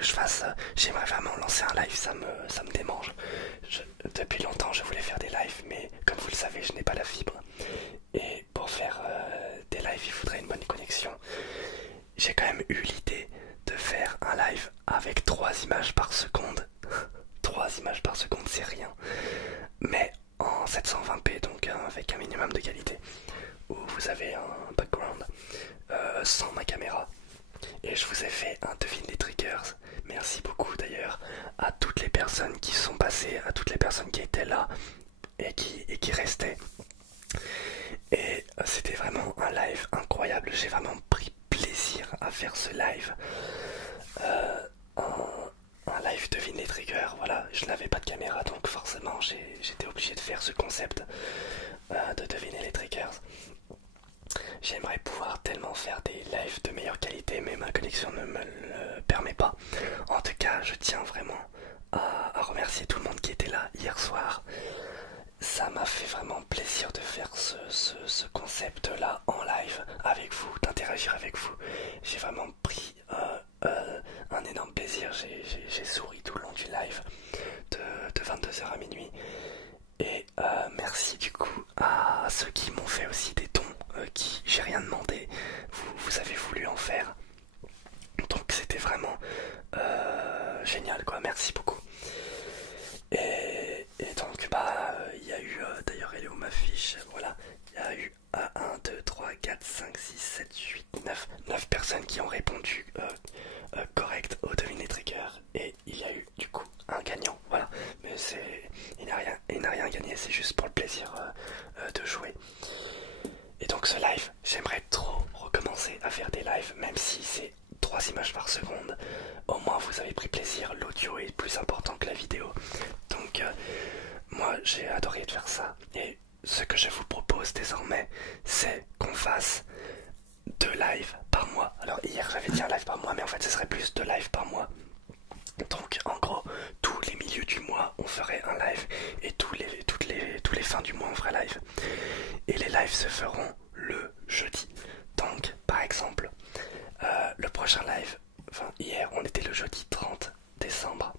que je fasse, j'aimerais vraiment lancer un live, ça me démange. Depuis longtemps je voulais faire des lives, mais comme vous le savez je n'ai pas la fibre. Et pour faire des lives il faudrait une bonne connexion. J'ai quand même eu l'idée de faire un live avec 3 images par seconde. 3 images par seconde c'est rien. Mais en 720p, donc avec un minimum de qualité, où vous avez un background sans ma caméra. Et je vous ai fait un devine les triggers. Merci beaucoup d'ailleurs à toutes les personnes qui sont passées, à toutes les personnes qui étaient là et qui restaient. Et c'était vraiment un live incroyable. J'ai vraiment pris plaisir à faire ce live. Un live devine les triggers. Voilà, je n'avais pas de caméra donc forcément j'étais obligé de faire ce concept de deviner les triggers. J'aimerais pouvoir tellement faire des lives de meilleure qualité, mais ma connexion ne me le permet pas. En tout cas, je tiens vraiment à remercier tout le monde qui était là hier soir. Ça m'a fait vraiment plaisir de faire ce concept-là en live avec vous, d'interagir avec vous. J'ai vraiment pris un énorme plaisir. J'ai souri tout le long du live de 22h à minuit. Et merci du coup à ceux qui m'ont fait aussi des dons, qui j'ai rien demandé, vous avez voulu en faire. Donc c'était vraiment génial quoi, merci beaucoup. Et donc bah il y a eu, d'ailleurs elle est où ma fiche, voilà, il y a eu 1, 2, 3, 4, 5, 6, 7, 8, 9 personnes qui ont répondu correct au deviner trigger. Et il y a eu du coup un gagnant, voilà. Mais il n'a rien gagné, c'est juste pour le plaisir de jouer. Et donc ce live, j'aimerais trop recommencer à faire des lives, même si c'est 3 images par seconde. Au moins vous avez pris plaisir, l'audio est plus important que la vidéo. Donc moi j'ai adoré de faire ça. Et ce que je vous propose désormais, c'est qu'on fasse 2 lives par mois. Alors hier j'avais dit un live par mois, mais en fait ce serait plus 2 lives par mois. Donc en gros, tous les milieux du mois on ferait un live, et tous les fins du mois on ferait live. Et les lives se feront le jeudi. Donc par exemple, le prochain live, enfin hier on était le jeudi 30 décembre.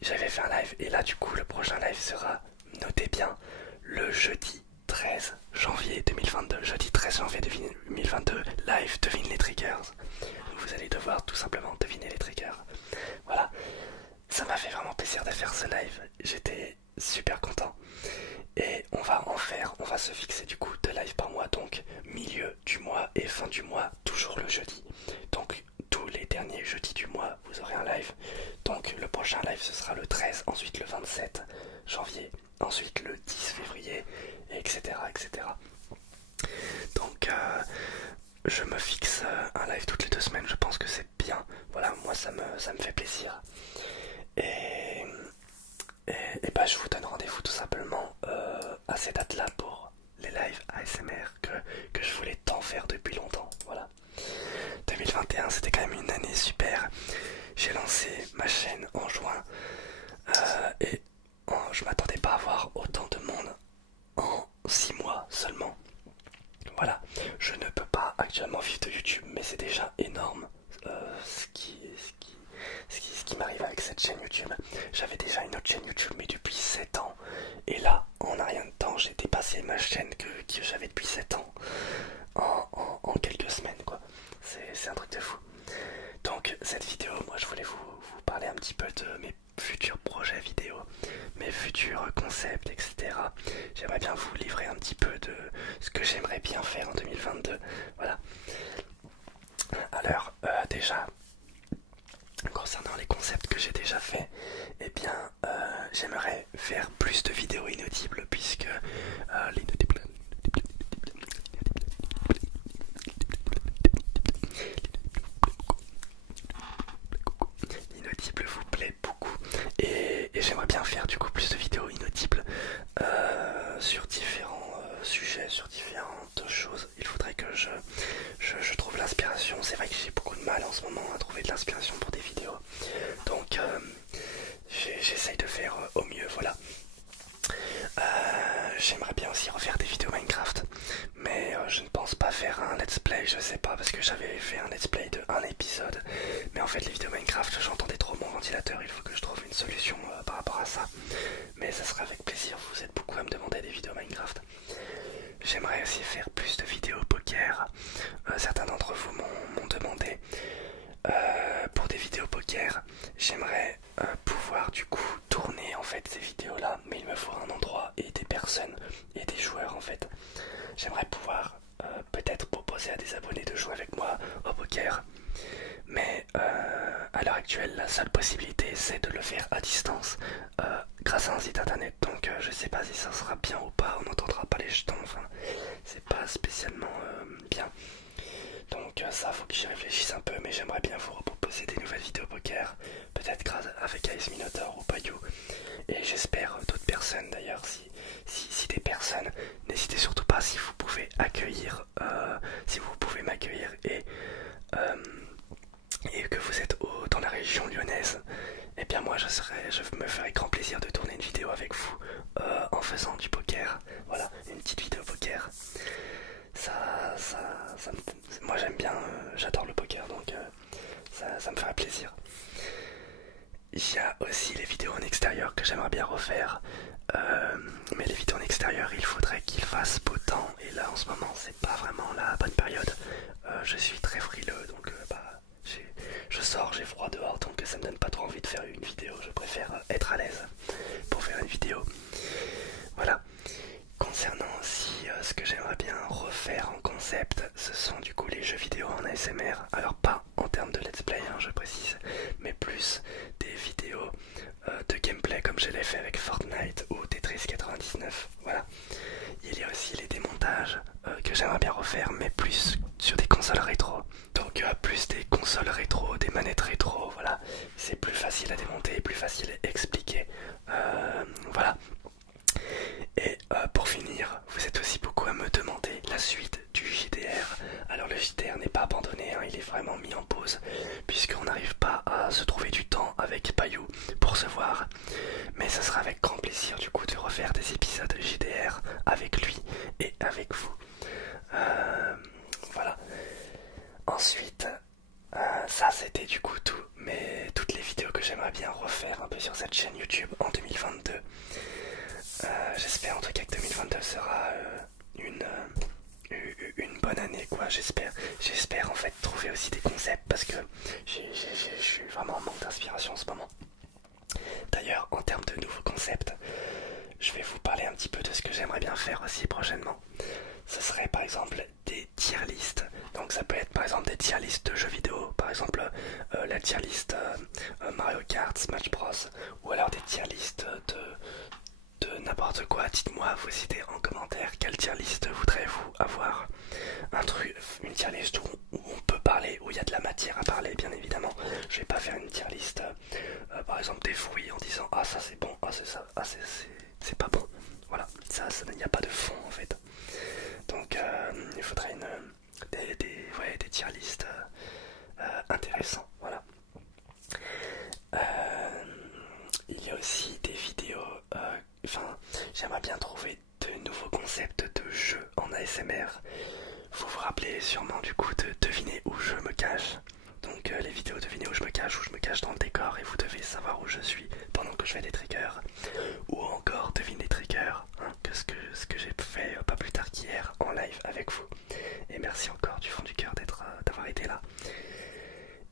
J'avais fait un live, et là du coup le prochain live sera, notez bien, le jeudi 13 janvier 2022. Jeudi 13 janvier 2022, live devine les triggers. Vous allez devoir tout simplement deviner les triggers. Voilà, ça m'a fait vraiment plaisir de faire ce live. J'étais super content. Et on va se fixer du coup 2 lives par mois. Donc milieu du mois et fin du mois, toujours le jeudi. Donc tous les derniers jeudis du mois, vous aurez un live. Donc le prochain live ce sera le 13, ensuite le 27 janvier, ensuite le 10 février, etc. etc. Donc je me fixe un live toutes les 2 semaines, je pense que c'est bien. Voilà, moi ça me fait plaisir. Et, et bah je vous donne rendez-vous tout simplement à ces dates-là pour les lives ASMR que je voulais tant faire depuis longtemps. Voilà. 2021 c'était quand même une année super. J'ai lancé ma chaîne en juin et je m'attendais pas à avoir autant de monde en 6 mois seulement. Voilà, je ne peux pas actuellement vivre de YouTube, mais c'est déjà énorme ce qui m'arrive avec cette chaîne YouTube. J'avais déjà une autre chaîne YouTube, mais depuis 7 ans. Et là, en un rien de temps, j'ai dépassé ma chaîne que j'avais depuis 7 ans en quelques semaines, quoi. C'est un truc de fou. Donc, cette vidéo, moi, je voulais vous parler un petit peu de mes futurs projets vidéo, mes futurs concepts, etc. J'aimerais bien vous livrer un petit peu de ce que j'aimerais bien faire en 2022. Voilà. Alors, déjà, concernant les concepts que j'ai déjà fait, eh bien, j'aimerais faire plus de vidéos inaudibles, puisque l'inaudible vous plaît beaucoup, et j'aimerais bien faire du coup plus de vidéos inaudibles sur différents sujets, sur différentes choses. Il faudrait que je trouve l'inspiration. C'est vrai que j'ai beaucoup de mal en ce moment à trouver de l'inspiration pour des vidéos, donc j'essaye de faire au mieux. Voilà. j'aimerais bien aussi refaire des vidéos Minecraft, mais je ne pense pas faire un let's play, je sais pas, parce que j'avais fait un let's play de un épisode, mais en fait les vidéos Minecraft j'entendais trop mon ventilateur, il faut que je trouve une solution par rapport à ça, mais ça sera avec plaisir, vous êtes beaucoup à me demander des vidéos Minecraft. J'aimerais aussi faire plus de vidéos poker, certains d'entre vous m'ont demandé. Pour des vidéos poker, j'aimerais pouvoir du coup tourner en fait ces vidéos là, mais il me faut un endroit et des personnes et des joueurs en fait. J'aimerais pouvoir peut-être proposer à des abonnés de jouer avec moi au poker, mais à l'heure actuelle la seule possibilité c'est de le faire à distance grâce à un site internet, donc je sais pas si ça sera bien ou pas, on n'entendra pas les jetons, enfin c'est pas spécialement bien. Donc ça faut que j'y réfléchisse un peu, mais j'aimerais bien vous proposer des nouvelles vidéos poker, peut-être grâce avec Ice Minotaur ou Payou, et j'espère d'autres personnes d'ailleurs, si des personnes, n'hésitez surtout pas si vous pouvez accueillir, si vous pouvez m'accueillir et que vous êtes dans la région lyonnaise, et bien moi je me ferai grand plaisir de tourner une vidéo avec vous en faisant du poker, voilà, une petite vidéo poker. Moi j'aime bien, j'adore le poker, donc ça me ferait plaisir. Il y a aussi les vidéos en extérieur que j'aimerais bien refaire, mais les vidéos en extérieur il faudrait qu'il fasse beau temps, et là en ce moment c'est pas vraiment la bonne période. Je suis très frileux, donc je sors, j'ai froid dehors, donc ça me donne pas trop envie de faire une vidéo, je préfère être à l'aise pour faire une vidéo. Voilà. Concernant aussi ce que j'aimerais bien refaire en concept, ce sont du coup les jeux vidéo en ASMR. Alors pas en termes de let's play, hein, je précise, mais plus des vidéos de gameplay comme je l'ai fait avec Fortnite ou Tetris 99. Voilà. Il y a aussi les démontages que j'aimerais bien refaire, mais plus sur des consoles rétro. Donc plus des consoles rétro, des manettes rétro, voilà. C'est plus facile à démonter, plus facile à expliquer. Voilà. Et pour finir, vous êtes aussi beaucoup à me demander la suite du JDR. Alors le JDR n'est pas abandonné, hein, il est vraiment mis en pause, puisqu'on n'arrive pas à se trouver du temps avec Payou pour se voir. Mais ce sera avec grand plaisir du coup de refaire des épisodes JDR avec lui et avec vous. Voilà. Ensuite, ça c'était du coup tout, mais toutes les vidéos que j'aimerais bien refaire un peu sur cette chaîne YouTube en 2022. J'espère en tout cas que 2022 sera une bonne année, quoi. J'espère en fait trouver aussi des concepts, parce que je suis vraiment en manque d'inspiration en ce moment. D'ailleurs, en termes de nouveaux concepts, je vais vous parler un petit peu de ce que j'aimerais bien faire aussi prochainement. Ce serait par exemple des tier lists. Donc ça peut être par exemple des tier lists de jeux vidéo, par exemple la tier list Mario Kart, Smash Bros, ou alors des tier lists de n'importe quoi. Dites-moi vos idées en commentaire. Quelle tier list voudrez-vous avoir? Un truc, une tier list où on peut parler, où il y a de la matière à parler, bien évidemment. Je vais pas faire une tier list par exemple des fruits en disant ah ça c'est bon, ah c'est ça, ah c'est pas bon. Voilà, ça il n'y a pas de fond en fait. Donc il faudrait des tier lists intéressants. Voilà. Il y a aussi des vidéos, j'aimerais bien trouver de nouveaux concepts de jeux en ASMR. Vous vous rappelez sûrement du coup de deviner où je me cache. Donc les vidéos deviner où je me cache dans le décor, et vous devez savoir où je suis pendant que je fais des triggers. Ou encore devine les triggers, hein, ce que j'ai fait pas plus tard qu'hier en live avec vous. Et merci encore du fond du cœur d'avoir été là.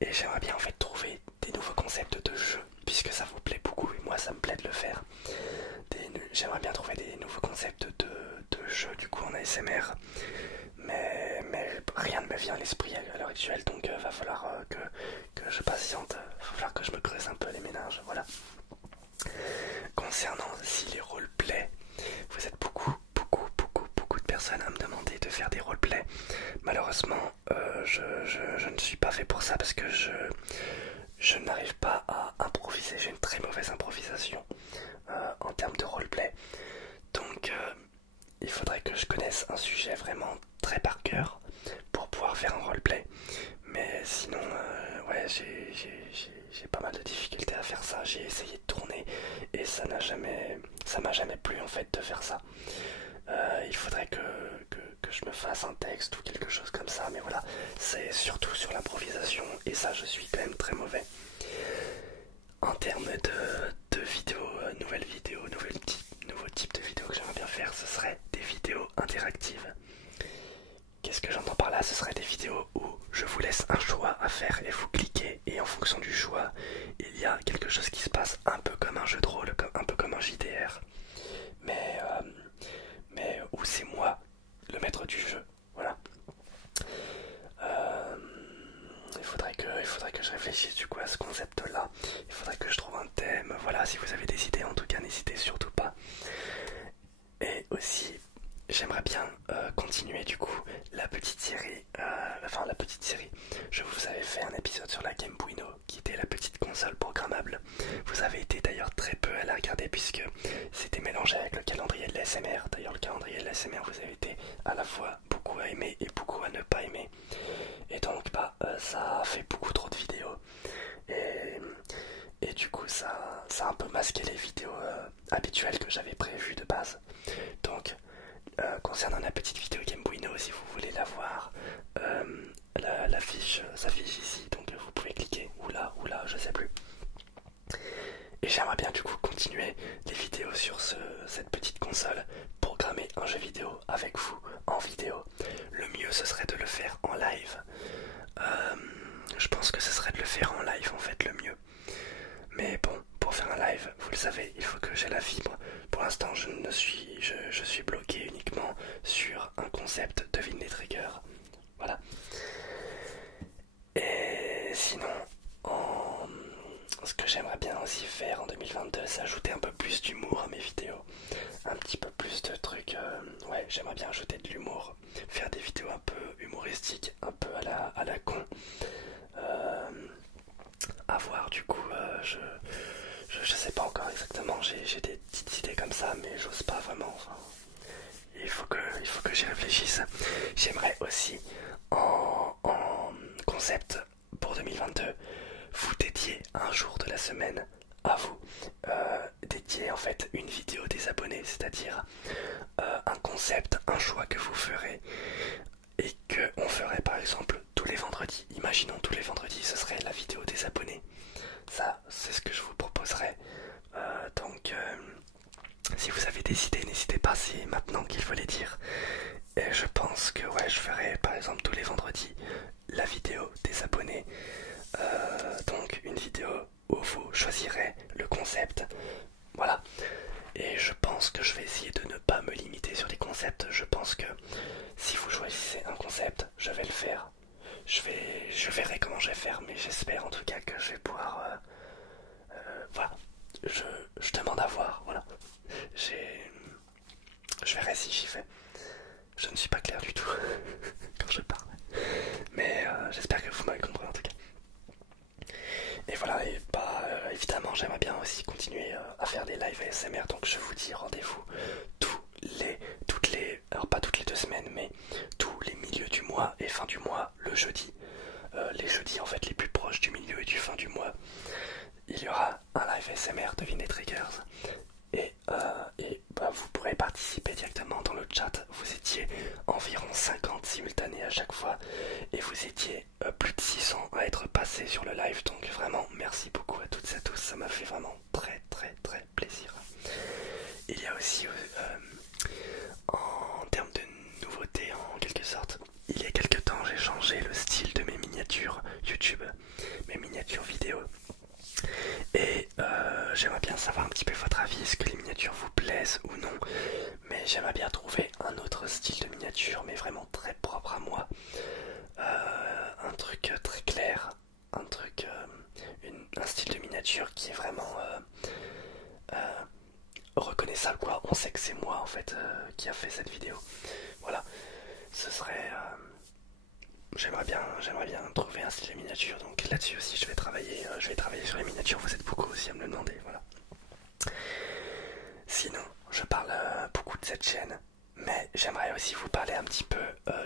Et j'aimerais bien en fait trouver des nouveaux concepts de jeux, puisque ça vous plaît beaucoup et moi ça me plaît de le faire. J'aimerais bien trouver des nouveaux concepts de jeux du coup en ASMR, mais rien ne me vient à l'esprit à l'heure actuelle, donc va falloir que je patiente, va falloir que je me creuse un peu les méninges, voilà. Concernant aussi les roleplays, vous êtes beaucoup de personnes à me demander de faire des roleplays. Malheureusement, je ne suis pas fait pour ça, parce que je n'arrive pas à improviser, j'ai une très mauvaise improvisation en termes de roleplay. Donc il faudrait que je connaisse un sujet vraiment très par cœur pour pouvoir faire un roleplay. Mais sinon, ouais, j'ai pas mal de difficultés à faire ça. J'ai essayé de tourner et ça m'a jamais plu en fait de faire ça. Il faudrait que je me fasse un texte ou quelque chose comme ça, mais voilà, c'est surtout sur l'improvisation et ça je suis quand même très mauvais. En termes de vidéos, nouvelles vidéos, nouveaux types de vidéos que j'aimerais bien faire, ce serait des vidéos interactives. Qu'est-ce que j'entends par là? Ce serait des vidéos où je vous laisse un choix à faire et vous cliquez et en fonction du choix, il y a quelque chose qui se passe un peu comme un jeu de rôle, un peu comme un JDR. Mais où c'est moi le maître du jeu. Voilà. Euh, il faudrait que je réfléchisse du coup à ce concept-là. Il faudrait que je trouve un thème. Voilà, si vous avez des idées, en tout cas, n'hésitez surtout pas. Et aussi, j'aimerais bien continuer du coup la petite série. La petite série. Je vous avais fait un épisode sur la Game Boy No, qui était la petite console programmable. Vous avez été d'ailleurs très peu à la regarder puisque c'était mélangé avec le calendrier de l'ASMR. D'ailleurs, le calendrier de l'ASMR, vous avez été à la fois beaucoup à aimer et beaucoup à ne pas aimer. Et donc, ça a fait beaucoup trop de vidéos. Et du coup, ça a un peu masqué les vidéos habituelles que j'avais prévues de base. Donc, concernant la petite vidéo Game Boy No, si vous voulez la voir, la fiche s'affiche ici, donc vous pouvez cliquer ou là, je sais plus. Et j'aimerais bien du coup continuer les vidéos sur cette petite console, programmer un jeu vidéo avec vous en vidéo. Le mieux ce serait de le faire en live. Je pense que ce serait de le faire en live en fait le mieux. Mais bon, pour faire un live, vous le savez, il faut que j'ai la fibre. Pour l'instant, je suis bloqué uniquement sur un concept, devine les triggers. Voilà. Et sinon, ce que j'aimerais bien aussi faire en 2022, c'est ajouter un peu plus d'humour à mes vidéos. Un petit peu plus de trucs. Ouais, j'aimerais bien ajouter de l'humour. Faire des vidéos un peu humoristiques, un peu à la con. À voir du coup, je sais pas encore exactement, j'ai des petites idées comme ça, mais j'ose pas vraiment. Enfin, il faut que j'y réfléchisse. J'aimerais aussi en concept pour 2022 vous dédier un jour de la semaine à vous, dédier en fait une vidéo des abonnés, c'est-à-dire un concept, un choix que vous ferez et qu'on ferait par exemple tous les vendredis. Imaginons tous les vendredis, ce serait la vidéo des abonnés. Ça, c'est ce que je vous proposerais. Donc, si vous avez des idées, n'hésitez pas, c'est maintenant qu'il faut les dire. Et je pense que ouais, je ferai par exemple tous les vendredis la vidéo des abonnés. Donc, une vidéo où vous choisirez le concept. Voilà. Et je pense que je vais essayer de ne pas me limiter sur les concepts. Je pense que si vous choisissez un concept, je vais le faire. Je verrai comment je vais faire, mais j'espère en tout cas que je vais pouvoir. Voilà. Je demande à voir. Voilà. Je verrai si j'y fais. Je ne suis pas clair du tout quand je parle. Mais j'espère que vous m'avez compris en tout cas. Et voilà, et évidemment, j'aimerais bien aussi continuer à faire des lives ASMR. Donc je vous dis rendez-vous alors pas toutes les 2 semaines, mais tous les milieux du mois et fin du mois, le jeudi. Les jeudis en fait les plus proches du milieu et du fin du mois. Il y aura un live ASMR, devine les triggers. Et vous pourrez participer directement dans le chat. Vous étiez environ 50 simultanés à chaque fois et vous étiez plus de 600 à être passés sur le live. Donc vraiment merci beaucoup à toutes et à tous, ça m'a fait vraiment très très très plaisir. Il y a aussi en termes de nouveautés en quelque sorte, il y a quelques temps j'ai changé le style de mes miniatures YouTube, mes miniatures vidéo. Et j'aimerais bien savoir un petit peu votre avis, est-ce que les miniatures vous plaisent ou non. Mais j'aimerais bien trouver un autre style de miniature, mais vraiment très propre à moi. Un truc très clair, un truc, un style de miniature qui est vraiment reconnaissable quoi. On sait que c'est moi en fait qui a fait cette vidéo. Voilà, ce serait... J'aimerais bien trouver un style de miniature, donc là-dessus aussi je vais travailler sur les miniatures, vous êtes beaucoup aussi à me le demander, voilà. Sinon, je parle beaucoup de cette chaîne, mais j'aimerais aussi vous parler un petit peu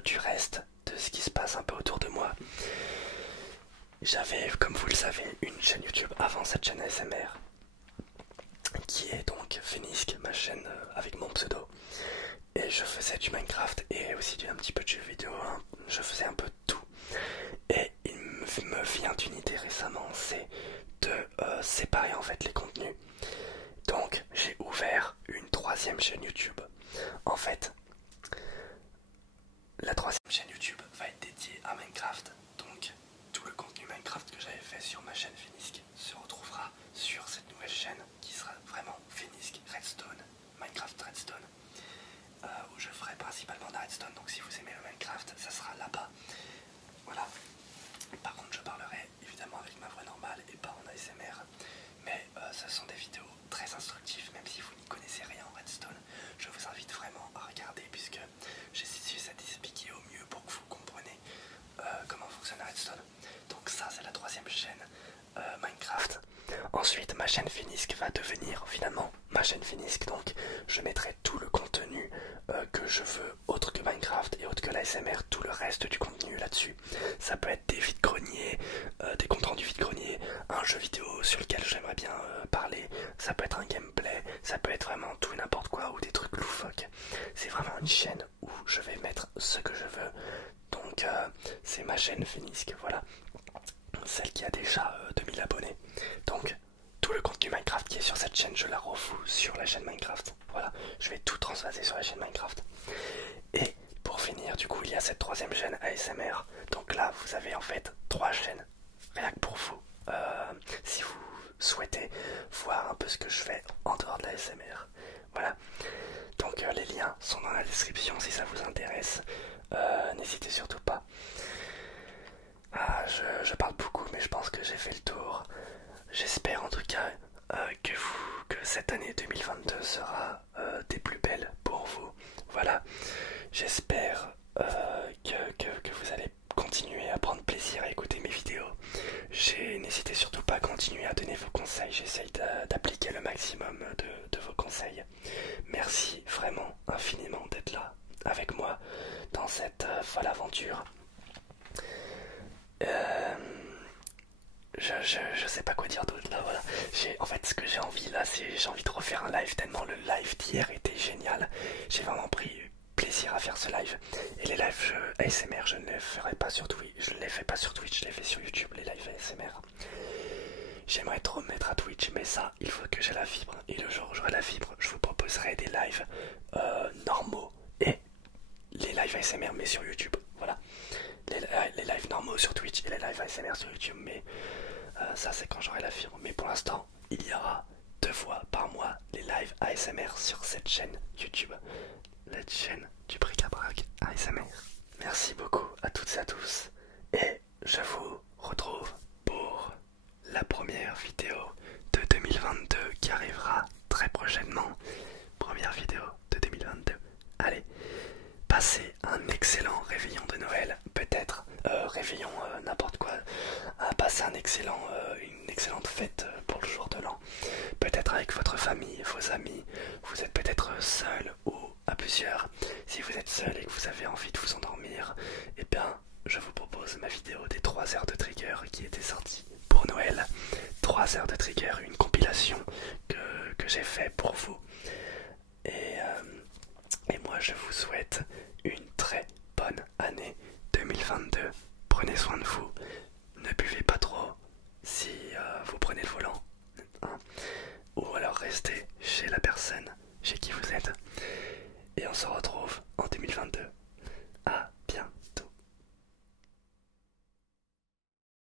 du reste, de ce qui se passe un peu autour de moi. J'avais, comme vous le savez, une chaîne YouTube avant cette chaîne ASMR, qui est donc Fenisk, ma chaîne avec mon pseudo. et je faisais du Minecraft et aussi un petit peu de jeux vidéo, hein. Je faisais un peu de tout. Et il me vient une idée récemment, c'est de séparer en fait les contenus. Donc j'ai ouvert une troisième chaîne YouTube. En fait, la troisième chaîne YouTube va être dédiée à Minecraft. Donc tout le contenu Minecraft que j'avais fait sur ma chaîne Finisk se retrouvera sur cette nouvelle chaîne qui sera vraiment Finisk Redstone, Minecraft Redstone, où je ferai principalement de la Redstone. Donc si vous aimez le Minecraft, ça sera là-bas. Voilà. Par contre, je parlerai évidemment avec ma voix normale et pas en ASMR. Mais ce sont des vidéos très instructives, même si vous n'y connaissez rien en Redstone. Je vous invite vraiment à regarder puisque j'essaie d'expliquer au mieux pour que vous compreniez comment fonctionne la Redstone. Donc ça, c'est la troisième chaîne Minecraft. Ensuite, ma chaîne Finisk va devenir finalement ma chaîne Finisk. Donc je mettrai tout le contenu que je veux, autre que Minecraft et autre que l'ASMR, tout le reste du contenu là-dessus. Ça peut être des vides-greniers, des comptes rendus vide-greniers, un jeu vidéo sur lequel j'aimerais bien parler, ça peut être un gameplay, ça peut être vraiment tout et n'importe quoi ou des trucs loufoques. C'est vraiment une chaîne où je vais mettre ce que je veux. Donc c'est ma chaîne Finisk, voilà. Celle qui a déjà 2000 abonnés. Donc tout le contenu Minecraft qui est sur cette chaîne, je la refous sur la chaîne Minecraft. Voilà, je vais tout transvaser sur la chaîne Minecraft. Et pour finir, du coup, il y a cette troisième chaîne ASMR. Donc là, vous avez en fait 3 chaînes, rien que pour vous. Si vous souhaitez voir un peu ce que je fais en dehors de la ASMR. Voilà. Donc les liens sont dans la description si ça vous intéresse. N'hésitez surtout pas. Je parle beaucoup, mais je pense que j'ai fait le tour. J'espère en tout cas que cette année 2022 sera des plus belles pour vous. Voilà, j'espère que vous allez continuer à prendre plaisir à écouter mes vidéos. N'hésitez surtout pas à continuer à donner vos conseils, j'essaye d'appliquer le maximum de vos conseils. Merci vraiment infiniment d'être là avec moi dans cette folle aventure. Je sais pas quoi dire d'autre là, voilà. En fait, ce que j'ai envie là, c'est j'ai envie de refaire un live tellement le live d'hier était génial. J'ai vraiment pris plaisir à faire ce live. Et les lives ASMR, je ne les ferai pas sur Twitch. Je ne les fais pas sur Twitch, je les fais sur YouTube, les lives ASMR. J'aimerais trop me mettre à Twitch, mais ça, il faut que j'ai la fibre. Et le jour où j'aurai la fibre, je vous proposerai des lives normaux et les lives ASMR, mais sur YouTube. Voilà. Les lives normaux sur Twitch et les lives ASMR sur YouTube, mais ça c'est quand j'aurai la fibre. Mais pour l'instant, il y aura 2 fois par mois les lives ASMR sur cette chaîne YouTube, la chaîne du bric-à-brac ASMR. Merci beaucoup à toutes et à tous, et je vous retrouve pour la première vidéo de 2022 qui arrivera très prochainement. Première vidéo de 2022. Allez, passez un excellent réveillon de Noël, peut-être réveillon n'importe quoi, passez une excellente fête pour le jour de l'an, peut-être avec votre famille, vos amis. Vous êtes peut-être seul ou à plusieurs. Si vous êtes seul et que vous avez envie de vous endormir, eh bien je vous propose ma vidéo des 3 heures de trigger qui était sortie pour Noël. 3 heures de trigger, une compilation que j'ai fait pour vous. Et moi je vous souhaite